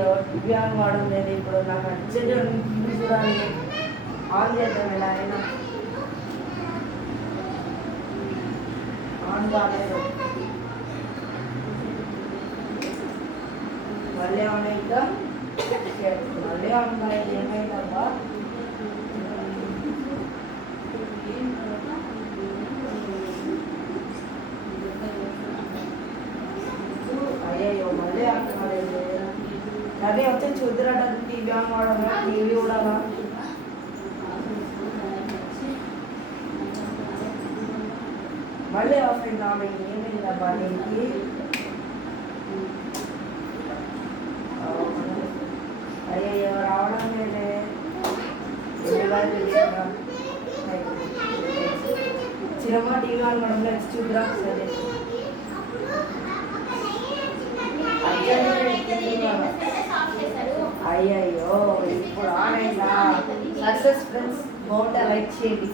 అయ్యో TV on వాడడం లేదు. ఇప్పుడు నాకు అర్జెంట్ టీవీ చూడాలి. ఆన్ చేద్దాం ఎలా అయినా. ఆన్ కాలేదు. మళ్ళీ ఆన్ ఇంకా మళ్ళీ ఆన్ కాలేదు. ఏమైందబ్బా? అయ్యో మళ్ళీ ఆన్ కాలేదు. అదే వచ్చి చూద్దరట టీవీ ఆన్ వాడదా, టీవీ చూడాలా? మళ్ళీ ఆఫ్ అయింది. ఆమె ఏమైందబ్బా నీకు? అయ్యో రావడం లేదే. చిరమ్మ టీవీ ఆన్ వాడడం లేదు. చూద్దరా సరే. అయ్యయ్యో ఇప్పుడు ఆన్ అయిందా? సక్సెస్ ఫ్రెండ్స్ బాగుంటే లైక్ చేయండి.